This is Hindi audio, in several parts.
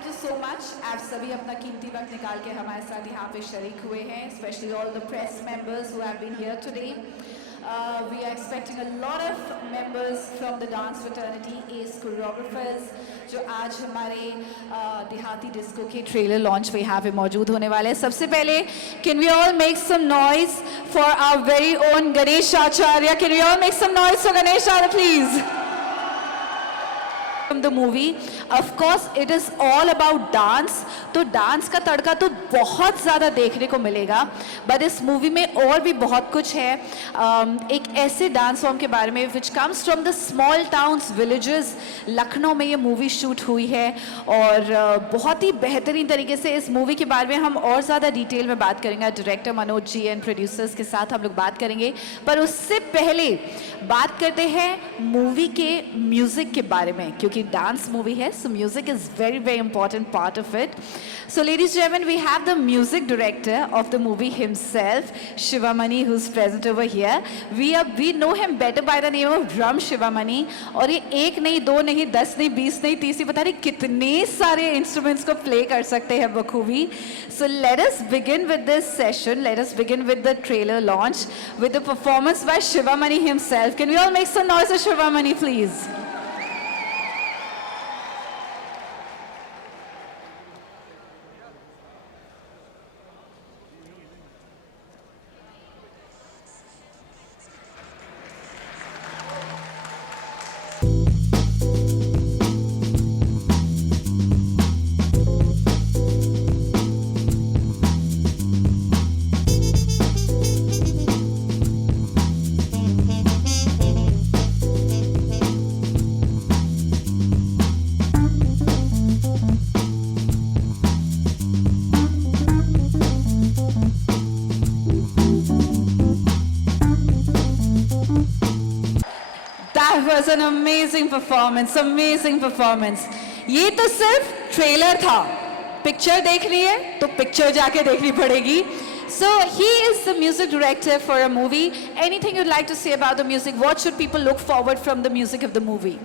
Thank you so much. आप सभी अपना कीमती वक्त निकाल के हमारे साथ यहाँ पे शरीक हुए हैं, specially all the press members who have been here today. We are expecting a lot of members from the dance fraternity, ace choreographers, जो आज हमारे देहाती डिस्को के ट्रेलर लॉन्च पे यहाँ पे मौजूद होने वाले हैं। सबसे पहले can we all make some noise for our very own Ganesh Acharya? Can we all make some noise for Ganesh Acharya, please? From the movie, of course, it is all about dance. तो डांस का तड़का तो बहुत ज़्यादा देखने को मिलेगा, बट इस मूवी में और भी बहुत कुछ है। एक ऐसे डांस फॉर्म के बारे में which comes from the small towns villages. Lucknow में ये मूवी शूट हुई है और बहुत ही बेहतरीन तरीके से इस मूवी के बारे में हम और ज़्यादा डिटेल में बात करेंगे। Director Manoj ji and producers के साथ हम लोग बात करेंगे, पर उससे पहले बात करते हैं मूवी के म्यूज़िक के बारे में, क्योंकि डांस मूवी है, so music is very important part of it. So ladies and gentlemen, we have the music director of the movie himself, Shivamani, who's present over here. We know him better by the name of Ram Shivamani. और ये एक नहीं, दो नहीं, 10 नहीं, 20 नहीं, 30 नहीं, पता नहीं कितने सारे instruments को play कर सकते हैं बखूबी. So let us begin with this session. Let us begin with the trailer launch with the performance by Shivamani himself. Can we all make some noise for Shivamani, please? That was an amazing performance, amazing performance. ये तो सिर्फ ट्रेलर था, पिक्चर देखनी है तो पिक्चर जाके देखनी पड़ेगी. So he is the music director for a movie. Anything you'd like to say about the music? What should people look forward from the music of the movie?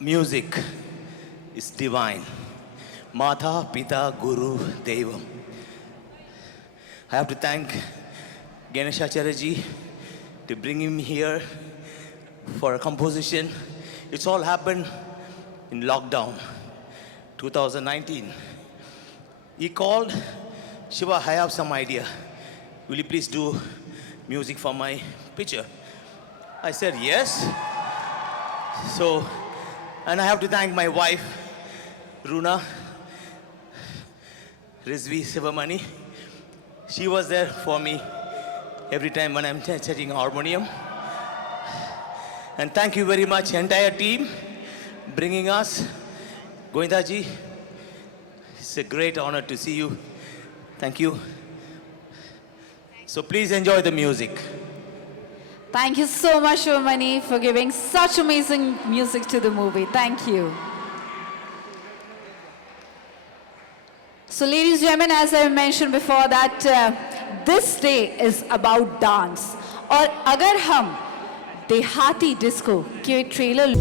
Music is divine. Mata, Pita, Guru, Devam. I have to thank Ganesh Acharya ji to bring him here for a composition. It's all happened in lockdown, 2019. He called, Shiva, I have some idea. Will you please do music for my picture? I said, yes. So, and I have to thank my wife, Runa, Rizvi Sivamani. She was there for me every time when I'm setting harmonium. And thank you very much, entire team, bringing us. Govinda ji, it's a great honor to see you. Thank you. So please enjoy the music. Thank you so much, Shivamani, for giving such amazing music to the movie. Thank you. So ladies and gentlemen, as I mentioned before that this day is about dance. और अगर हम देहाती डिस्को के ट्रेलर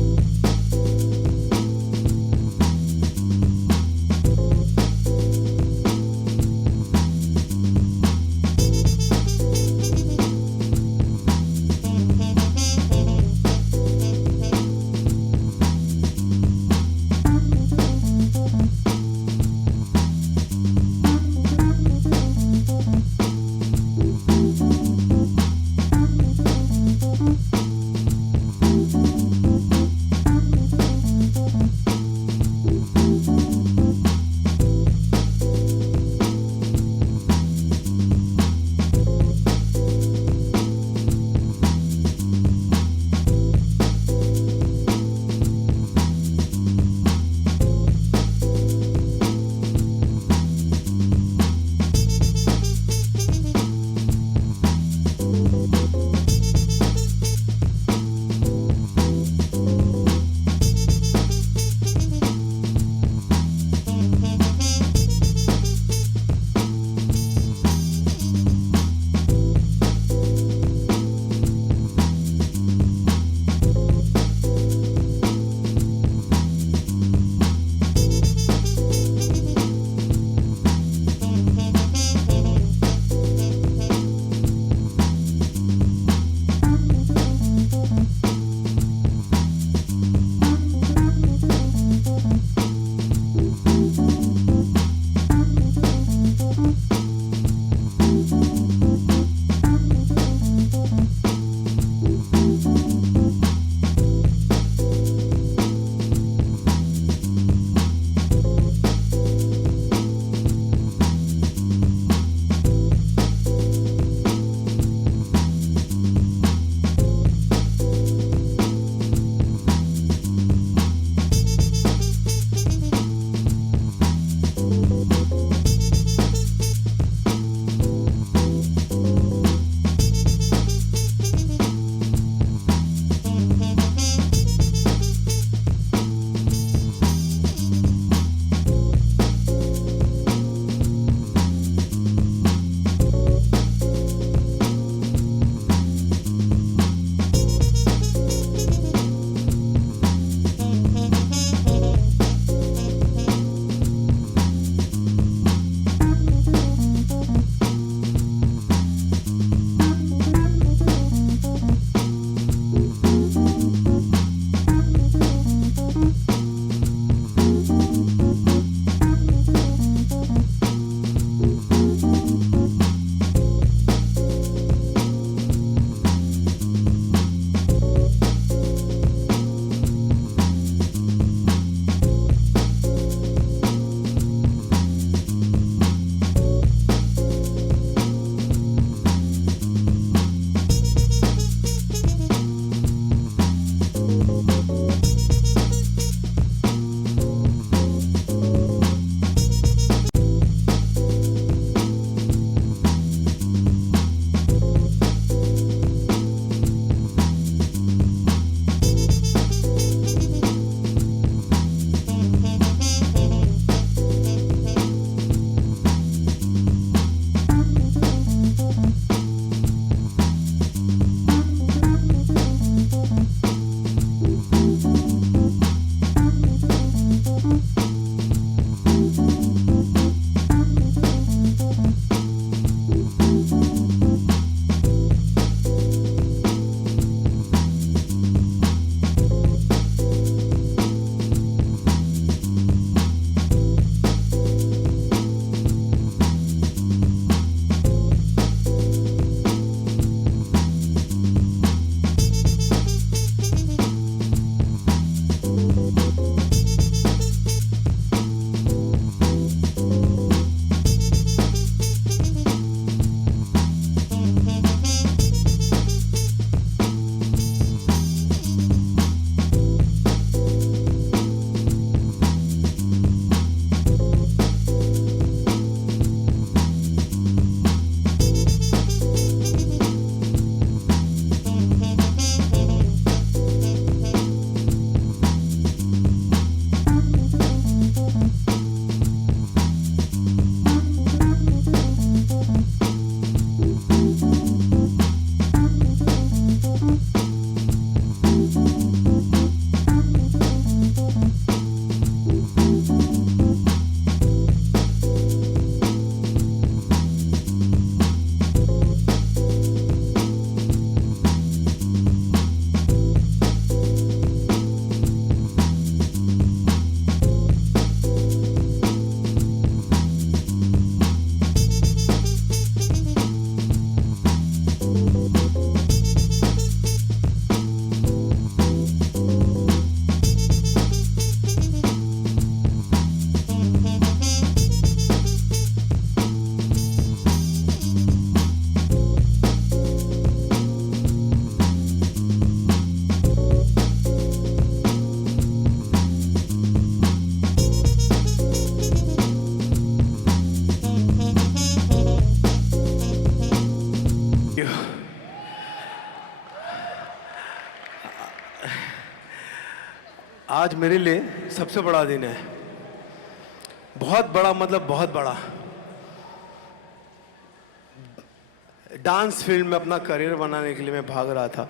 आज मेरे लिए सबसे बड़ा दिन है, बहुत बड़ा, मतलब बहुत बड़ा। डांस फील्ड में अपना करियर बनाने के लिए मैं भाग रहा था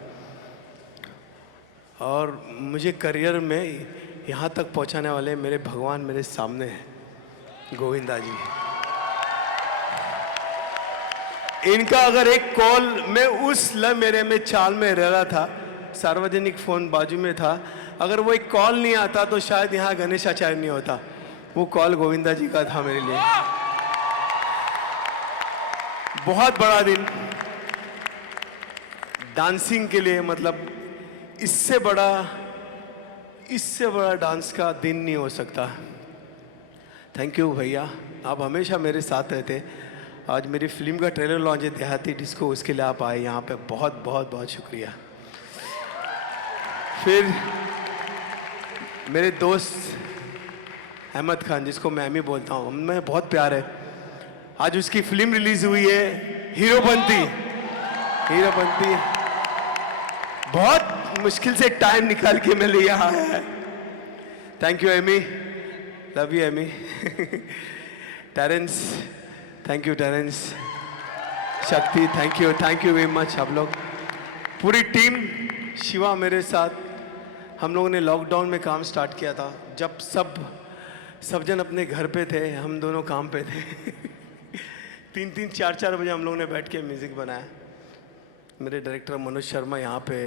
और मुझे करियर में यहाँ तक पहुँचाने वाले मेरे भगवान मेरे सामने हैं, गोविंदा जी। इनका अगर एक कॉल, मैं उस मेरे में चाल में रह रहा था, सार्वजनिक फ़ोन बाजू में था, अगर वो एक कॉल नहीं आता तो शायद यहाँ गणेश आचार्य नहीं होता। वो कॉल गोविंदा जी का था मेरे लिए। बहुत बड़ा दिन डांसिंग के लिए, मतलब इससे बड़ा डांस का दिन नहीं हो सकता। थैंक यू भैया, आप हमेशा मेरे साथ रहते। आज मेरी फिल्म का ट्रेलर लॉन्च है देहाती डिस्को, उसके लिए आप आए यहाँ पे, बहुत बहुत बहुत शुक्रिया। फिर मेरे दोस्त अहमद खान, जिसको मैं अमी बोलता हूँ, मैं बहुत प्यार है, आज उसकी फिल्म रिलीज हुई है हीरोपंती। बहुत मुश्किल से टाइम निकाल के मैं ले आया है। Thank you Amy, love you Amy. Terence, thank you Terence. Shakti, thank you very much. आप लोग पूरी टीम, शिवा मेरे साथ, हम लोगों ने लॉकडाउन में काम स्टार्ट किया था, जब सब जन अपने घर पे थे, हम दोनों काम पे थे। 3-3, 4-4 बजे हम लोगों ने बैठ के म्यूज़िक बनाया। मेरे डायरेक्टर मनोज शर्मा यहाँ पे,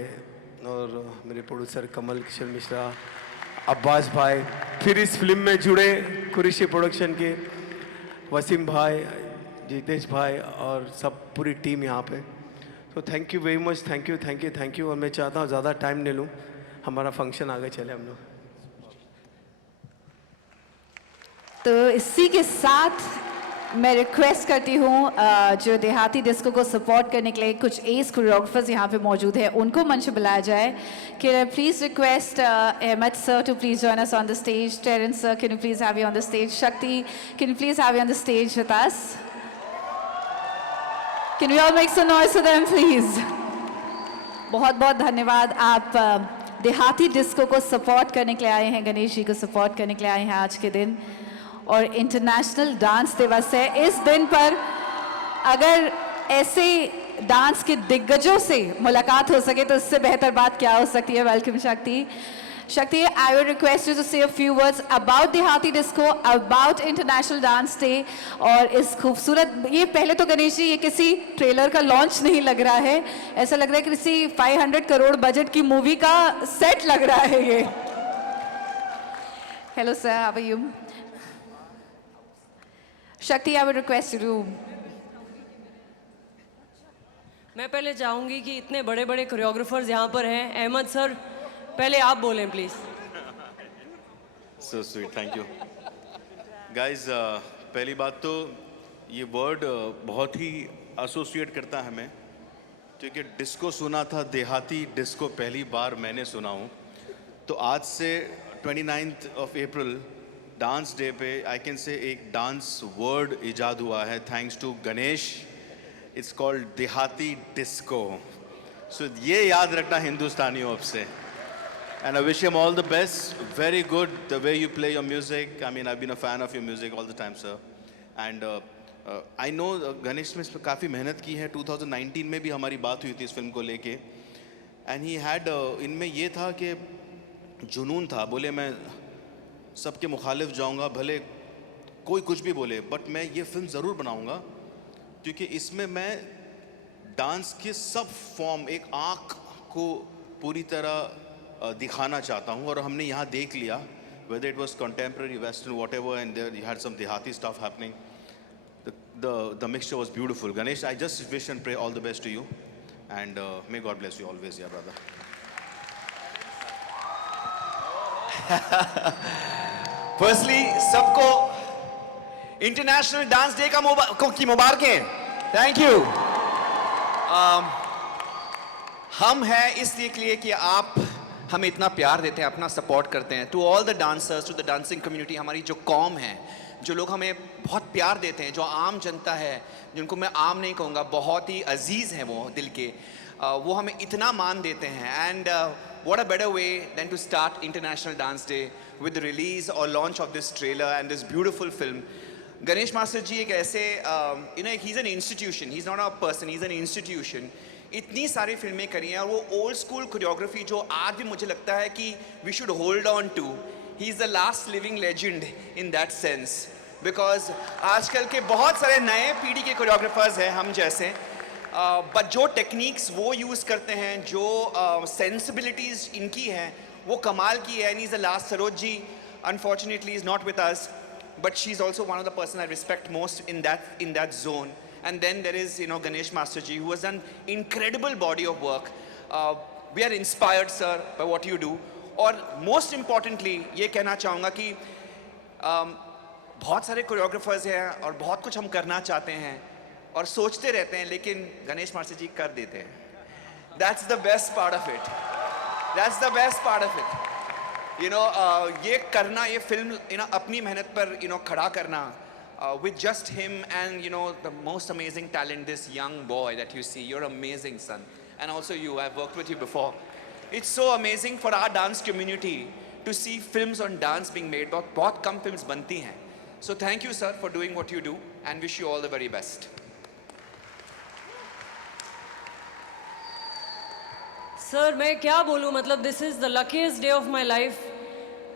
और मेरे प्रोड्यूसर कमल किशोर मिश्रा, अब्बास भाई, फिर इस फिल्म में जुड़े कुरैशी प्रोडक्शन के वसीम भाई, जितेश भाई और सब पूरी टीम यहाँ पे। तो thank you very much, thank you. और मैं चाहता हूँ ज़्यादा टाइम नहीं लूँ, हमारा फंक्शन आगे चले हम लोग। तो इसी के साथ मैं रिक्वेस्ट करती हूँ जो देहाती डिस्को को सपोर्ट करने के लिए कुछ एस कोरियोग्राफर्स यहाँ पे मौजूद हैं, उनको मंच पे बुलाया जाए। Can I please request Ahmed sir to please join us on the stage. Terence sir, can you please have you on the stage. Shakti, can you please have you on the stage with us. Can we all make some noise for them please. बहुत बहुत धन्यवाद। आप देहाती डिस्को को सपोर्ट करने के लिए आए हैं, गणेश जी को सपोर्ट करने के लिए आए हैं आज के दिन, और इंटरनेशनल डांस दिवस है। इस दिन पर अगर ऐसे डांस के दिग्गजों से मुलाकात हो सके तो इससे बेहतर बात क्या हो सकती है। Welcome Shakti. Shakti, I will request you to say a few words about Dehati disco, about international dance day, और इस खूबसूरत, ये पहले तो गणेश जी, ये किसी ट्रेलर का लॉन्च नहीं लग रहा है, ऐसा लग रहा है किसी 500 करोड़ बजट की मूवी का सेट लग रहा है ये। Hello sir, how are you? Shakti, I will request you to. मैं पहले चाहूंगी कि इतने बड़े बड़े कोरियोग्राफर्स यहाँ पर हैं, अहमद सर पहले आप बोलें please. So sweet, thank you. Guys, पहली बात तो ये वर्ड बहुत ही एसोसिएट करता है हमें, क्योंकि डिस्को सुना था, देहाती डिस्को पहली बार मैंने सुना हूँ। तो आज से 29th of April dance day पे आई कैन से एक डांस वर्ड इजाद हुआ है, thanks to Ganesh. It's called Dehati disco. So ये याद रखना हिंदुस्तानियों अब से। And I wish him all the best. Very good the way you play your music. I mean, I've been a fan of your music all the time, sir. And I know Ganesh ने इस पर काफ़ी मेहनत की है। 2019 में भी हमारी बात हुई थी इस फिल्म को लेके। And he had इनमें ये था कि जुनून था, बोले मैं सबके मुखालिफ जाऊंगा, भले कोई कुछ भी बोले, बट मैं ये फिल्म ज़रूर बनाऊंगा, क्योंकि इसमें मैं डांस के सब फॉर्म, एक आँख को पूरी तरह दिखाना चाहता हूँ। और हमने यहाँ देख लिया, whether it was contemporary, western, whatever, and there you had some Dehati stuff happening. The mixture was beautiful. Ganesh, I just wish and pray all the best to you, and may God bless you always, yeah, brother. Firstly सबको इंटरनेशनल डांस डे की मुबारकें। Thank you. हम हैं इसलिए के लिए कि आप हमें इतना प्यार देते हैं, अपना सपोर्ट करते हैं। To all the dancers, to the dancing community, हमारी जो कौम है, जो लोग हमें बहुत प्यार देते हैं, जो आम जनता है, जिनको मैं आम नहीं कहूँगा, बहुत ही अजीज़ हैं वो दिल के, वो हमें इतना मान देते हैं। And what a better way than to start International Dance Day with the release or launch of this trailer and this beautiful film. Ganesh Master ji एक ऐसे he's an institution, he's not a person, he's an institution. इतनी सारी फिल्में करी हैं और वो ओल्ड स्कूल कोरियोग्राफी जो आज भी मुझे लगता है कि we should hold on to. He is the last living legend in that sense. Because आजकल के बहुत सारे नए पीढ़ी के कोरियोग्राफर्स हैं हम जैसे, बट जो टेक्निक्स वो यूज़ करते हैं, जो सेंसिबिलिटीज़ इनकी हैं, वो कमाल की है. And is the last. Saroj ji unfortunately is not with us, but she's also one of the person I respect most in that zone. And then there is Ganesh Master ji, who has done incredible body of work. We are inspired, sir, by what you do. और most importantly ये कहना चाहूँगा कि बहुत सारे कोरियोग्राफर्स हैं और बहुत कुछ हम करना चाहते हैं और सोचते रहते हैं, लेकिन गणेश मास्टर जी कर देते हैं. That's the best part of it. That's the best part of it. ये करना, ये फिल्म अपनी मेहनत पर खड़ा करना, with just him and the most amazing talent, this young boy that you see. You're amazing, son. And also you, I've worked with you before. It's so amazing for our dance community to see films on dance being made. बहुत कम films बनती हैं. So thank you, sir, for doing what you do and wish you all the very best. Sir मैं क्या बोलूँ, मतलब this is the luckiest day of my life.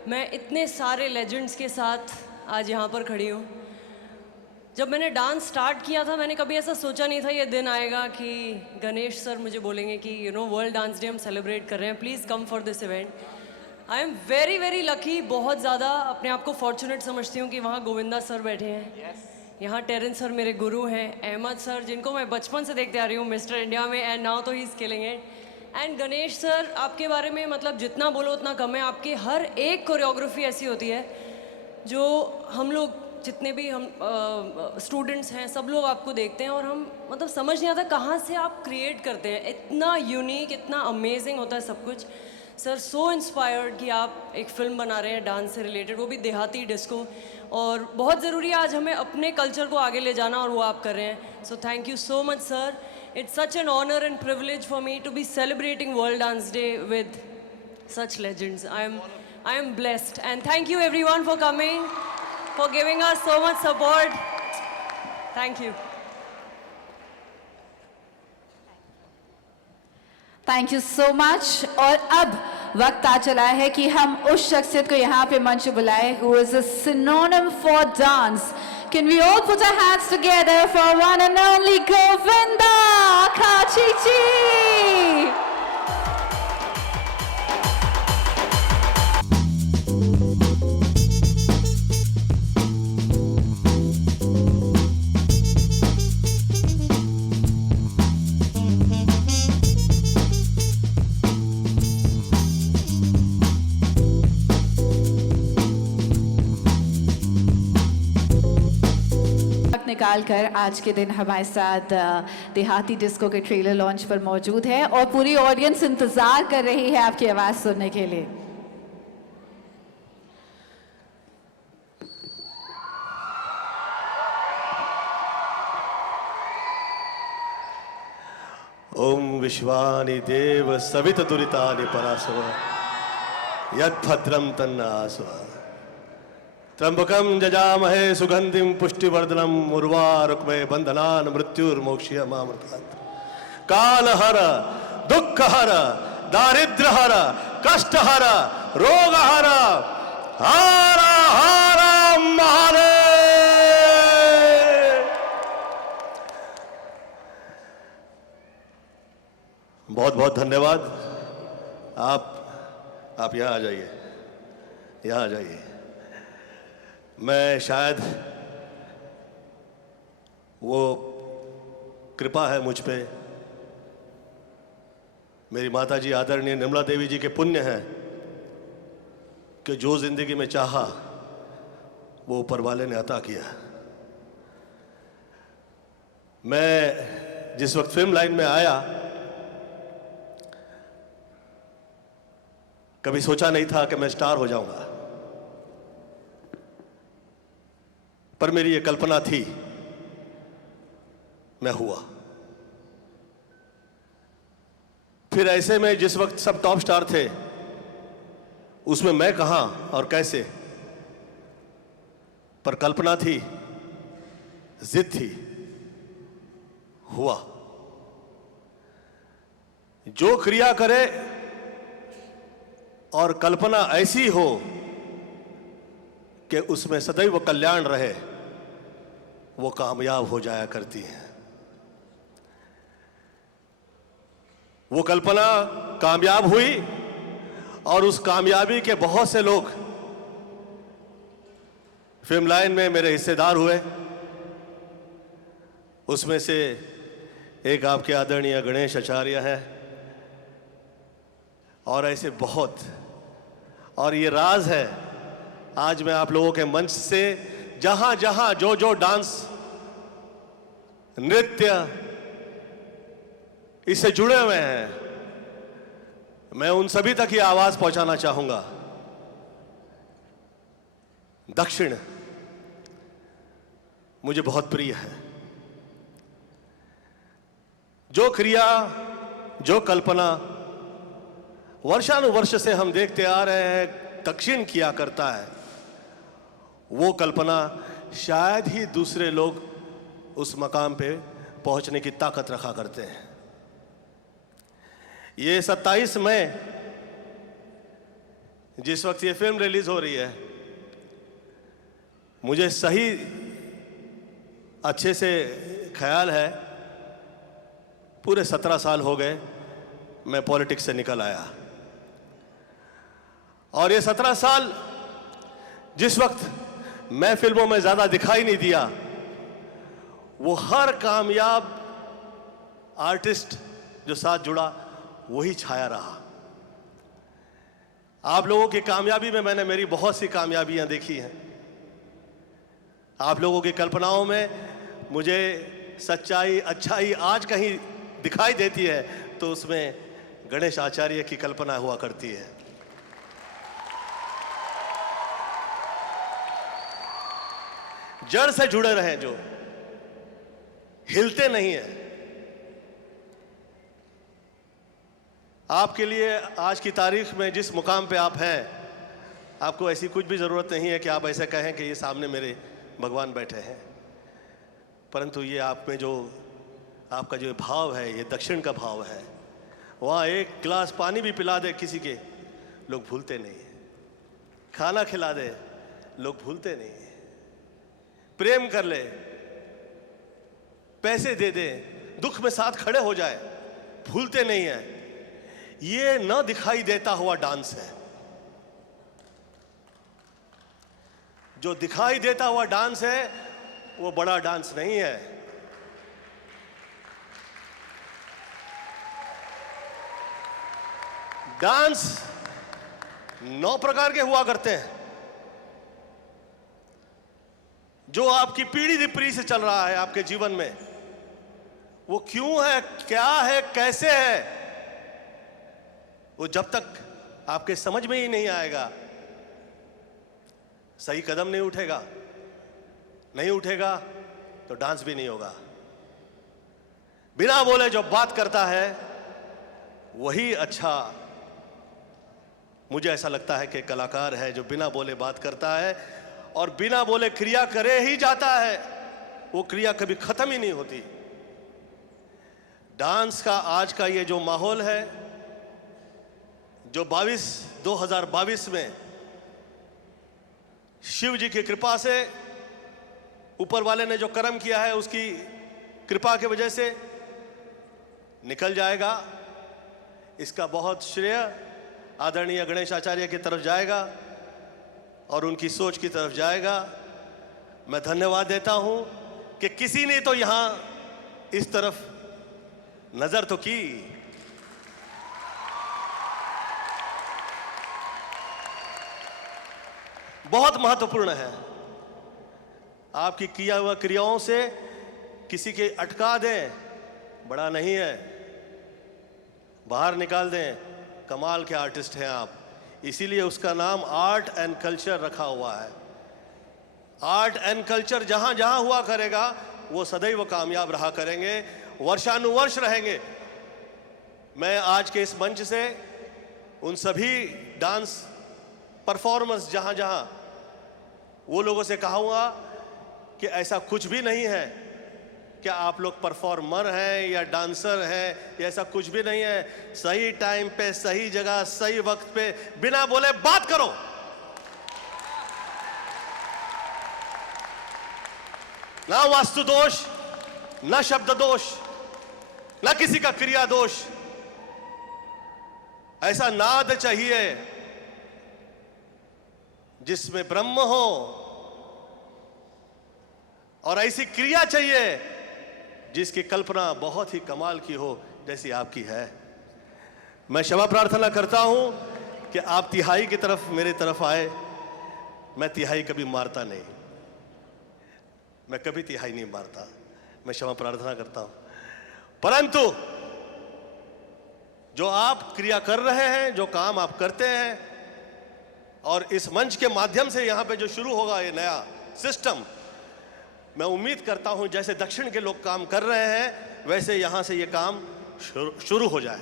मैं इतने सारे लेजेंड्स के साथ आज यहाँ पर खड़ी हूँ. जब मैंने डांस स्टार्ट किया था, मैंने कभी ऐसा सोचा नहीं था ये दिन आएगा कि गणेश सर मुझे बोलेंगे कि वर्ल्ड डांस डे हम सेलिब्रेट कर रहे हैं, please come for this event. I am very very lucky. बहुत ज़्यादा अपने आप को फॉर्चुनेट समझती हूँ कि वहाँ गोविंदा सर बैठे हैं, यहाँ टेरेंस सर मेरे गुरु हैं, अहमद सर जिनको मैं बचपन से देखते आ रही हूँ मिस्टर इंडिया में, एंड नाउ तो he is killing it. And Ganesh sir, आपके बारे में मतलब जितना बोलो उतना कम है. आपकी हर एक कोरियोग्राफी ऐसी होती है जो हम लोग जितने भी हम स्टूडेंट्स हैं सब लोग आपको देखते हैं और हम मतलब समझ नहीं आता कहाँ से आप क्रिएट करते हैं. इतना यूनिक, इतना अमेजिंग होता है सब कुछ. सर सो इंस्पायर्ड कि आप एक फ़िल्म बना रहे हैं डांस से रिलेटेड, वो भी देहाती डिस्को. और बहुत ज़रूरी है आज हमें अपने कल्चर को आगे ले जाना और वो आप कर रहे हैं. So thank you so much sir. It's such an honor and privilege for me to be celebrating World Dance Day with such legends. I am blessed, and thank you everyone for coming, for giving us so much support. Thank you. Thank you so much. और अब वक्त आ चला है कि हम उस शख्सियत को यहाँ पे मंच बुलाएं who is a synonym for dance. Can we all put our hands together for one and only Govinda Kachichi? निकाल कर आज के दिन हमारे साथ देहाती डिस्को के ट्रेलर लॉन्च पर मौजूद है और पूरी ऑडियंस इंतजार कर रही है आपकी आवाज सुनने के लिए. ओम विश्वानि देव सवित दुरितानि पराशव यद्भद्रम तन्नासव त्र्यंबकम जजामहे सुगंधिम पुष्टिवर्धनम उर्वारुकमे बंधनान मृत्युर्मोक्षयमामृतात्. कालहर दुःखहर दारिद्र्यहर कष्टहर रोगहर हर हर महादेव. बहुत बहुत धन्यवाद. आप यहाँ आ जाइए, यहाँ आ जाइए. मैं शायद वो कृपा है मुझ पे, मेरी माता जी आदरणीय निर्मला देवी जी के पुण्य है कि जो जिंदगी में चाहा वो ऊपर वाले ने अता किया. मैं जिस वक्त फिल्म लाइन में आया कभी सोचा नहीं था कि मैं स्टार हो जाऊंगा, पर मेरी ये कल्पना थी, मैं हुआ. फिर ऐसे में जिस वक्त सब टॉप स्टार थे उसमें मैं कहाँ और कैसे, पर कल्पना थी, जिद थी, हुआ। जो क्रिया करे और कल्पना ऐसी हो कि उसमें सदैव कल्याण रहे, वो कामयाब हो जाया करती है। वो कल्पना कामयाब हुई और उस कामयाबी के बहुत से लोग फिल्म लाइन में मेरे हिस्सेदार हुए। उसमें से एक आपके आदरणीय गणेश आचार्य हैं, और ऐसे बहुत। और ये राज है, आज मैं आप लोगों के मंच से जहां जहां जो जो डांस, नृत्य इससे जुड़े हुए हैं, मैं उन सभी तक ये आवाज पहुंचाना चाहूंगा। दक्षिण मुझे बहुत प्रिय है। जो क्रिया, जो कल्पना वर्षानुवर्ष से हम देखते आ रहे हैं दक्षिण किया करता है, वो कल्पना शायद ही दूसरे लोग उस मकाम पे पहुंचने की ताकत रखा करते हैं। ये 27 मई जिस वक्त ये फिल्म रिलीज हो रही है, मुझे सही अच्छे से ख्याल है पूरे 17 साल हो गए मैं पॉलिटिक्स से निकल आया। और ये 17 साल जिस वक्त मैं फिल्मों में ज्यादा दिखाई नहीं दिया, वो हर कामयाब आर्टिस्ट जो साथ जुड़ा वही छाया रहा। आप लोगों की कामयाबी में मैंने मेरी बहुत सी कामयाबियां देखी हैं। आप लोगों की कल्पनाओं में मुझे सच्चाई, अच्छाई आज कहीं दिखाई देती है तो उसमें गणेश आचार्य की कल्पना हुआ करती है। जड़ से जुड़े रहें, जो हिलते नहीं हैं। आपके लिए आज की तारीख में जिस मुकाम पे आप हैं, आपको ऐसी कुछ भी जरूरत नहीं है कि आप ऐसे कहें कि ये सामने मेरे भगवान बैठे हैं, परंतु ये आप में जो आपका जो भाव है, ये दक्षिण का भाव है। वहाँ एक गिलास पानी भी पिला दे किसी के, लोग भूलते नहीं। खाना खिला दे, लोग भूलते नहीं। प्रेम कर ले, पैसे दे दे, दुख में साथ खड़े हो जाए, भूलते नहीं है। ये न दिखाई देता हुआ डांस है। जो दिखाई देता हुआ डांस है वो बड़ा डांस नहीं है। डांस 9 प्रकार के हुआ करते हैं। जो आपकी पीढ़ी दर पीढ़ी से चल रहा है आपके जीवन में, वो क्यों है, क्या है, कैसे है, वो जब तक आपके समझ में ही नहीं आएगा, सही कदम नहीं उठेगा। नहीं उठेगा तो डांस भी नहीं होगा। बिना बोले जो बात करता है वही अच्छा, मुझे ऐसा लगता है कि कलाकार है जो बिना बोले बात करता है और बिना बोले क्रिया करे ही जाता है। वो क्रिया कभी खत्म ही नहीं होती। डांस का आज का ये जो माहौल है, जो 2022 में शिव जी की कृपा से, ऊपर वाले ने जो कर्म किया है उसकी कृपा की वजह से निकल जाएगा। इसका बहुत श्रेय आदरणीय गणेश आचार्य की तरफ जाएगा और उनकी सोच की तरफ जाएगा। मैं धन्यवाद देता हूं कि किसी ने तो यहां इस तरफ नजर तो की। बहुत महत्वपूर्ण है। आपकी किया हुआ क्रियाओं से किसी के अटका दें, बड़ा नहीं है। बाहर निकाल दें, कमाल के आर्टिस्ट हैं आप। इसीलिए उसका नाम आर्ट एंड कल्चर रखा हुआ है। आर्ट एंड कल्चर जहां जहां हुआ करेगा वो सदैव कामयाब रहा करेंगे, वर्षानुवर्ष रहेंगे। मैं आज के इस मंच से उन सभी डांस परफॉर्मर्स जहां जहां, वो लोगों से कहूँगा कि ऐसा कुछ भी नहीं है कि आप लोग परफॉर्मर हैं या डांसर हैं, या ऐसा कुछ भी नहीं है। सही टाइम पे, सही जगह, सही वक्त पे, बिना बोले बात करो। ना वास्तु दोष, ना शब्द दोष, ना किसी का क्रिया दोष। ऐसा नाद चाहिए जिसमें ब्रह्म हो, और ऐसी क्रिया चाहिए जिसकी कल्पना बहुत ही कमाल की हो, जैसी आपकी है। मैं क्षमा प्रार्थना करता हूं कि आप तिहाई की तरफ, मेरी तरफ आए। मैं तिहाई कभी मारता नहीं, मैं कभी तिहाई नहीं मारता, मैं क्षमा प्रार्थना करता हूं। परंतु जो आप क्रिया कर रहे हैं, जो काम आप करते हैं, और इस मंच के माध्यम से यहां पे जो शुरू होगा ये नया सिस्टम, मैं उम्मीद करता हूं जैसे दक्षिण के लोग काम कर रहे हैं वैसे यहां से ये काम शुरू हो जाए,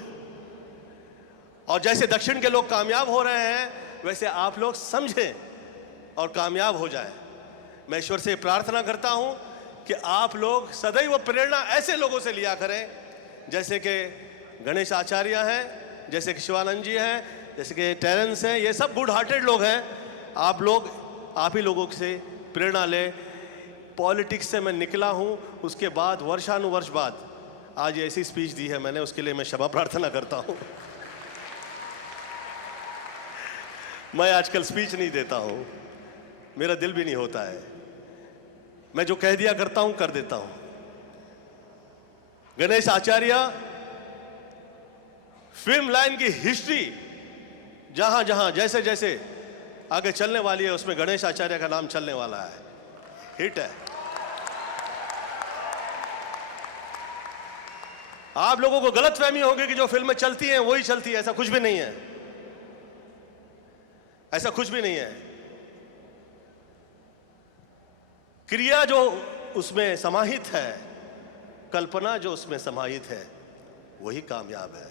और जैसे दक्षिण के लोग कामयाब हो रहे हैं वैसे आप लोग समझें और कामयाब हो जाए। मैं ईश्वर से प्रार्थना करता हूं कि आप लोग सदैव प्रेरणा ऐसे लोगों से लिया करें जैसे कि गणेश आचार्य हैं, जैसे कि शिवानंद जी हैं, जैसे कि टेरेंस हैं। ये सब गुड हार्टेड लोग हैं। आप लोग, आप ही लोगों से प्रेरणा लें। पॉलिटिक्स से मैं निकला हूं, उसके बाद वर्षानुवर्ष बाद आज ऐसी स्पीच दी है मैंने, उसके लिए मैं क्षमा प्रार्थना करता हूं। मैं आजकल स्पीच नहीं देता हूं, मेरा दिल भी नहीं होता है। मैं जो कह दिया करता हूं, कर देता हूं। गणेश आचार्य फिल्म लाइन की हिस्ट्री जहां जहां जैसे जैसे आगे चलने वाली है, उसमें गणेश आचार्य का नाम चलने वाला है। हिट है। आप लोगों को गलतफहमी होगी कि जो फिल्में चलती हैं वही चलती है, ऐसा कुछ भी नहीं है, ऐसा कुछ भी नहीं है। क्रिया जो उसमें समाहित है, कल्पना जो उसमें समाहित है, वही कामयाब है।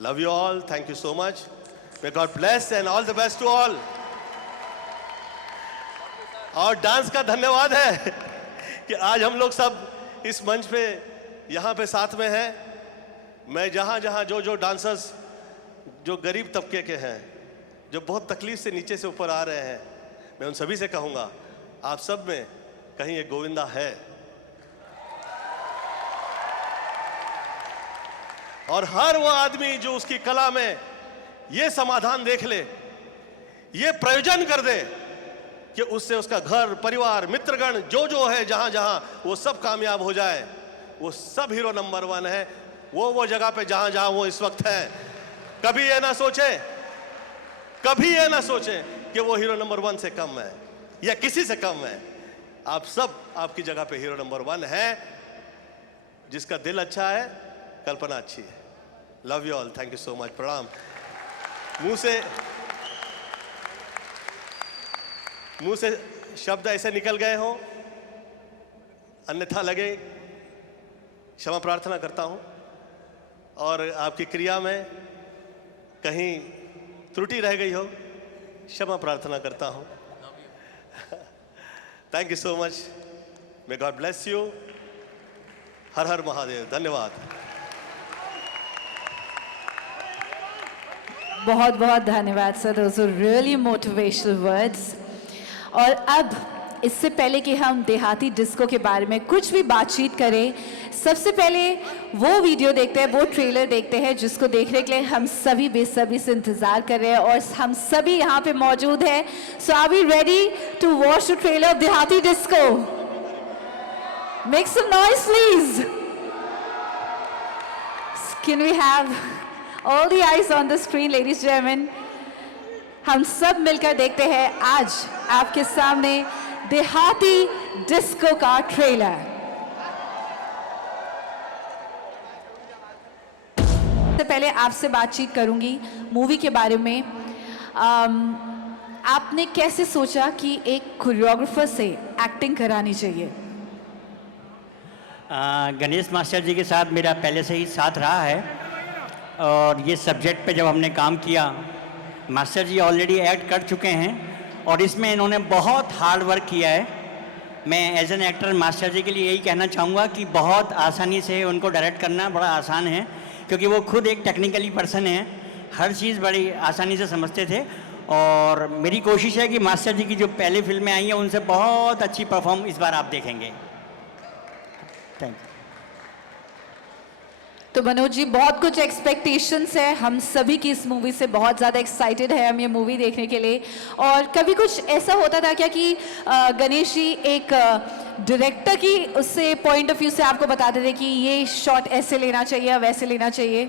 Love you all, thank you so much, may God bless and all the best to all. और डांस का धन्यवाद है कि आज हम लोग सब इस मंच पे यहाँ पे साथ में हैं। मैं जहाँ जहाँ जो डांसर्स जो गरीब तबके के हैं, जो बहुत तकलीफ से नीचे से ऊपर आ रहे हैं, मैं उन सभी से कहूँगा आप सब में कहीं एक गोविंदा है। और हर वो आदमी जो उसकी कला में ये समाधान देख ले, ये प्रयोजन कर दे कि उससे उसका घर, परिवार, मित्रगण जो है जहां जहां, वो सब कामयाब हो जाए, वो सब हीरो नंबर 1 है। वो जगह पे जहां जहां वो इस वक्त है, कभी ये ना सोचे, कभी ये ना सोचे कि वो हीरो नंबर 1 से कम है या किसी से कम है। आप सब आपकी जगह पे हीरो नंबर 1 है। जिसका दिल अच्छा है, कल्पना अच्छी है। Love you all, thank you so much, प्रणाम। मुंह से शब्द ऐसे निकल गए हों, अन्यथा लगे, क्षमा प्रार्थना करता हूं। और आपकी क्रिया में कहीं त्रुटि रह गई हो, क्षमा प्रार्थना करता हूं। Thank you so much, may God bless you. हर हर महादेव। धन्यवाद। बहुत बहुत धन्यवाद sir, those are really motivational words. और अब इससे पहले कि हम देहाती डिस्को के बारे में कुछ भी बातचीत करें, सबसे पहले वो वीडियो देखते हैं, वो ट्रेलर देखते हैं जिसको देखने के लिए हम सभी बेसब्री से इंतजार कर रहे हैं, और हम सभी यहाँ पे मौजूद हैं। So are we ready to watch the trailer of Dehati Disco? Make some noise please. Can we have all the eyes on the screen, ladies and gentleman? हम सब मिलकर देखते हैं आज आपके सामने देहाती डिस्को का ट्रेलर। सबसे पहले आपसे बातचीत करूंगी मूवी के बारे में। आपने कैसे सोचा कि एक कोरियोग्राफर से एक्टिंग करानी चाहिए? गणेश मास्टर जी के साथ मेरा पहले से ही साथ रहा है, और ये सब्जेक्ट पे जब हमने काम किया मास्टर जी ऑलरेडी एक्ट कर चुके हैं और इसमें इन्होंने बहुत हार्ड वर्क किया है। मैं एज एन एक्टर मास्टर जी के लिए यही कहना चाहूँगा कि बहुत आसानी से उनको डायरेक्ट करना बड़ा आसान है, क्योंकि वो खुद एक टेक्निकली पर्सन है, हर चीज़ बड़ी आसानी से समझते थे। और मेरी कोशिश है कि मास्टर जी की जो पहले फिल्में आई हैं उनसे बहुत अच्छी परफॉर्म इस बार आप देखेंगे। Thank you. तो मनोज जी, बहुत कुछ एक्सपेक्टेशंस है, हम सभी की इस मूवी से बहुत ज़्यादा एक्साइटेड है हम ये मूवी देखने के लिए। और कभी कुछ ऐसा होता था क्या कि गणेश जी एक डायरेक्टर की उससे पॉइंट ऑफ व्यू से आपको बताते थे कि ये शॉट ऐसे लेना चाहिए या वैसे लेना चाहिए?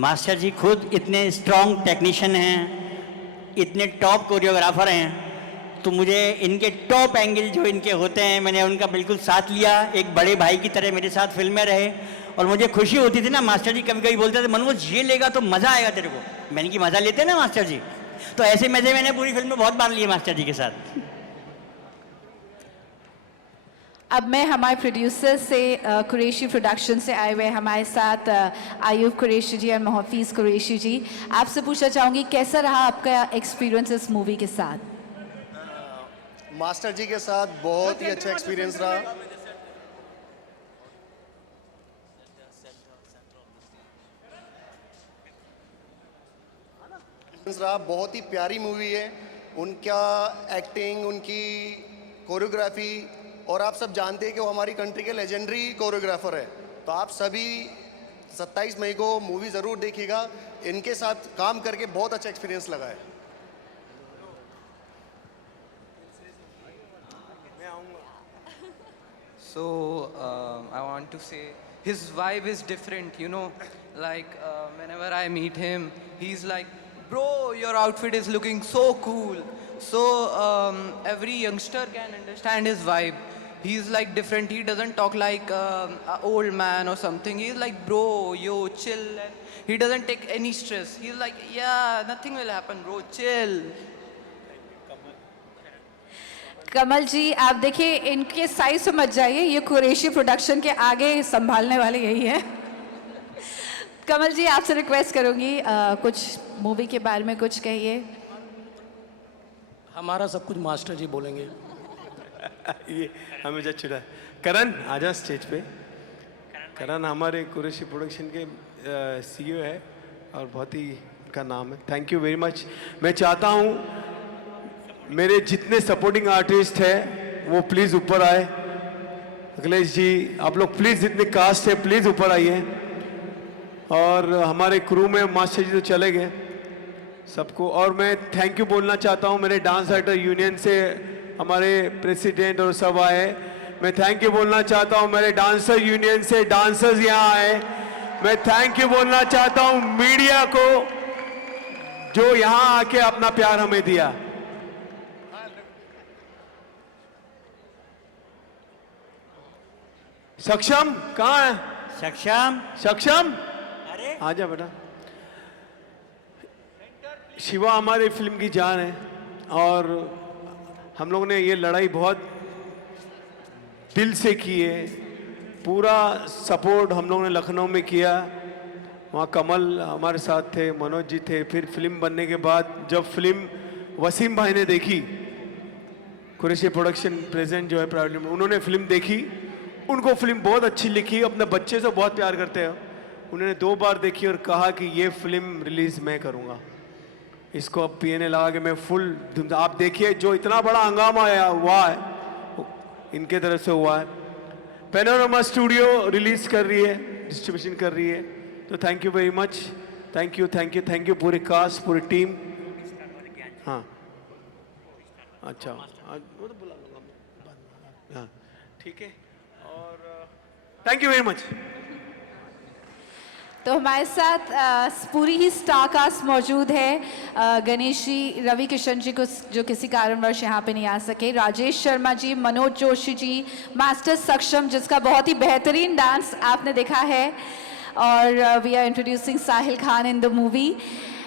मास्टर जी खुद इतने स्ट्रॉन्ग टेक्नीशियन हैं, इतने टॉप कोरियोग्राफर हैं, तो मुझे इनके टॉप एंगल जो इनके होते हैं मैंने उनका बिल्कुल साथ लिया। एक बड़े भाई की तरह मेरे साथ फिल्म में रहे और मुझे खुशी होती थी ना। मास्टर जी कभी कभी बोलते थे मनोज ये लेगा तो मज़ा आएगा तेरे को। मैंने कि मज़ा लेते हैं ना मास्टर जी, तो ऐसे मज़े मैंने पूरी फिल्म में बहुत बार लिए मास्टर जी के साथ। अब मैं हमारे प्रोड्यूसर से कुरैशी प्रोडक्शन से आए हुए हमारे साथ आयुब कुरैशी जी और महफीज कुरैशी जी, आपसे पूछना चाहूँगी कैसा रहा आपका एक्सपीरियंस इस मूवी के साथ? मास्टर जी के साथ बहुत ही अच्छा एक्सपीरियंस रहा। बहुत ही प्यारी मूवी है। उनका एक्टिंग, उनकी कोरियोग्राफी, और आप सब जानते हैं कि वो हमारी कंट्री के लेजेंडरी कोरियोग्राफर है। तो आप सभी 27 मई को मूवी ज़रूर देखिएगा। इनके साथ काम करके बहुत अच्छा एक्सपीरियंस लगा है। So I want to say his vibe is different, you know, like whenever I meet him, he's like, bro, your outfit is looking so cool. So every youngster can understand his vibe. He's like different. He doesn't talk like an old man or something. He's like, bro, yo, chill. And he doesn't take any stress. He's like, yeah, nothing will happen, bro, chill. कमल जी, आप देखिए इनके साइज से मत जाइए, ये कुरैशी प्रोडक्शन के आगे संभालने वाले यही है। कमल जी, आपसे रिक्वेस्ट करूंगी कुछ मूवी के बारे में कुछ कहिए। हमारा सब कुछ मास्टर जी बोलेंगे। ये हमें चिढ़ा। करण आजा स्टेज पे। करण हमारे कुरैशी प्रोडक्शन के सीईओ है और बहुत ही का नाम है। Thank you very much. मैं चाहता हूँ मेरे जितने सपोर्टिंग आर्टिस्ट हैं वो प्लीज़ ऊपर आए। अखिलेश जी, आप लोग प्लीज़, जितने कास्ट है प्लीज़ ऊपर आइए। और हमारे क्रू में मास्टर जी तो चले गए सबको। और मैं थैंक यू बोलना चाहता हूँ मेरे डांस राइटर यूनियन से, हमारे प्रेसिडेंट और सब आए। मैं थैंक यू बोलना चाहता हूँ मेरे डांसर यूनियन से, डांसर्स यहाँ आए। मैं थैंक यू बोलना चाहता हूँ मीडिया को जो यहाँ आके अपना प्यार हमें दिया। सक्षम कहाँ है? सक्षम, सक्षम अरे आजा बेटा। शिवा हमारी फिल्म की जान है और हम लोग ने ये लड़ाई बहुत दिल से की है। पूरा सपोर्ट हम लोगों ने लखनऊ में किया। वहाँ कमल हमारे साथ थे, मनोज जी थे। फिर फिल्म बनने के बाद जब फिल्म वसीम भाई ने देखी, कुरैशी प्रोडक्शन प्रेजेंट जो है प्राइवेट लिमिटेड, उन्होंने फिल्म देखी, उनको फिल्म बहुत अच्छी लिखी। अपने बच्चे से बहुत प्यार करते हैं। उन्होंने 2 बार देखी और कहा कि ये फिल्म रिलीज मैं करूँगा, इसको अब पीएनए लगा के मैं फुल धूम। आप देखिए जो इतना बड़ा हंगामा आया हुआ है इनके तरफ से हुआ है। पैनोरमा स्टूडियो रिलीज कर रही है, डिस्ट्रीब्यूशन कर रही है। तो thank you very much. Thank you, thank you, thank you पूरी कास्ट, पूरी टीम। हाँ अच्छा, वो तो बुला लूँगा। हाँ ठीक है। और थैंक यू वेरी मच। तो हमारे साथ पूरी ही स्टार कास्ट मौजूद है। गणेश जी, रवि किशन जी को जो किसी कारणवश यहाँ पे नहीं आ सके, राजेश शर्मा जी, मनोज जोशी जी, मास्टर सक्षम जिसका बहुत ही बेहतरीन डांस आपने देखा है, और we are introducing Sahil Khan in the movie,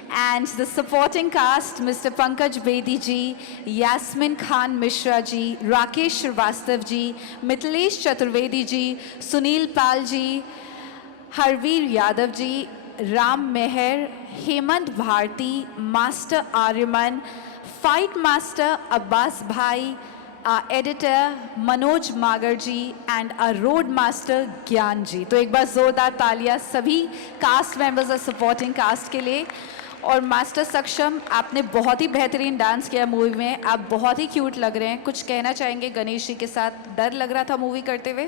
and the supporting cast mister Pankaj Bedi ji, Yasmin Khan Mishra ji, Rakesh Shrivastava ji, Mithilesh Chaturvedi ji, Sunil Pal ji, Harveer Yadav ji, Ram Meher, Hemant Bharti, master Aryaman, fight master Abbas भाई, our editor Manoj Magar ji and our road master Gyan ji. तो एक बार जोरदार तालियां सभी कास्ट मेंबर्स और सपोर्टिंग कास्ट के लिए। और मास्टर सक्षम, आपने बहुत ही बेहतरीन डांस किया मूवी में, आप बहुत ही क्यूट लग रहे हैं। कुछ कहना चाहेंगे गणेश जी के साथ? डर लग रहा था मूवी करते हुए?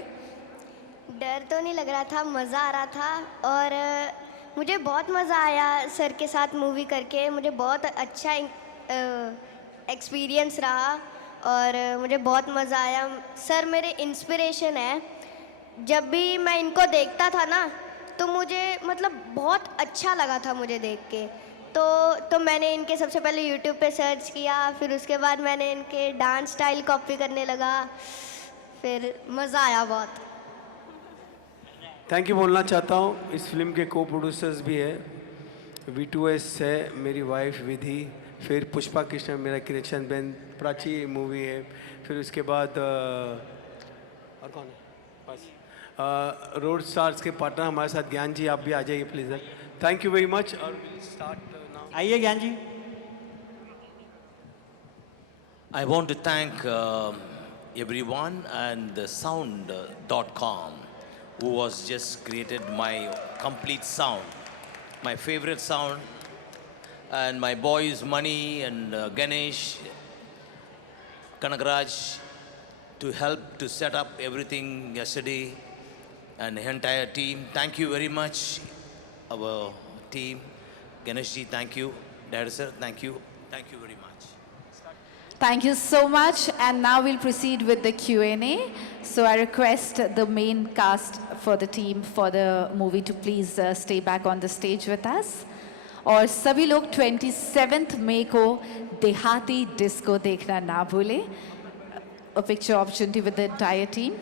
डर तो नहीं लग रहा था, मज़ा आ रहा था और मुझे बहुत मज़ा आया सर के साथ मूवी करके। मुझे बहुत अच्छा एक्सपीरियंस रहा और मुझे बहुत मज़ा आया। सर मेरे इंस्पिरेशन है। जब भी मैं इनको देखता था ना तो मुझे मतलब बहुत अच्छा लगा था मुझे देख के। तो मैंने इनके सबसे पहले यूट्यूब पे सर्च किया, फिर उसके बाद मैंने इनके डांस स्टाइल कॉपी करने लगा, फिर मज़ा आया बहुत। थैंक यू बोलना चाहता हूँ। इस फिल्म के को प्रोड्यूसर्स भी है, V2S है, मेरी वाइफ विधि, फिर पुष्पा कृष्ण मेरा कनेक्शन बेन, प्राची मूवी है, फिर उसके बाद और कौन है बस रोड स्टार्स के पार्टनर हमारे साथ ज्ञान जी, आप भी आ जाइए please. Thank you very much और विल स्टार्ट नाउ। आइए ज्ञान जी। I want to thank everyone and the sound.com who was just created my complete sound, my favorite sound, and my boys Mani and Ganesh, Kanagraj to help to set up everything yesterday, and the entire team. Thank you very much, our team. Ganesh ji, thank you. Director sir, thank you. Thank you very much. Thank you so much. And now we'll proceed with the Q&A. So I request the main cast for the team for the movie to please stay back on the stage with us. और सभी लोग 27 मई को देहाती डिस्को देखना ना भूलें। A picture opportunity with the entire team.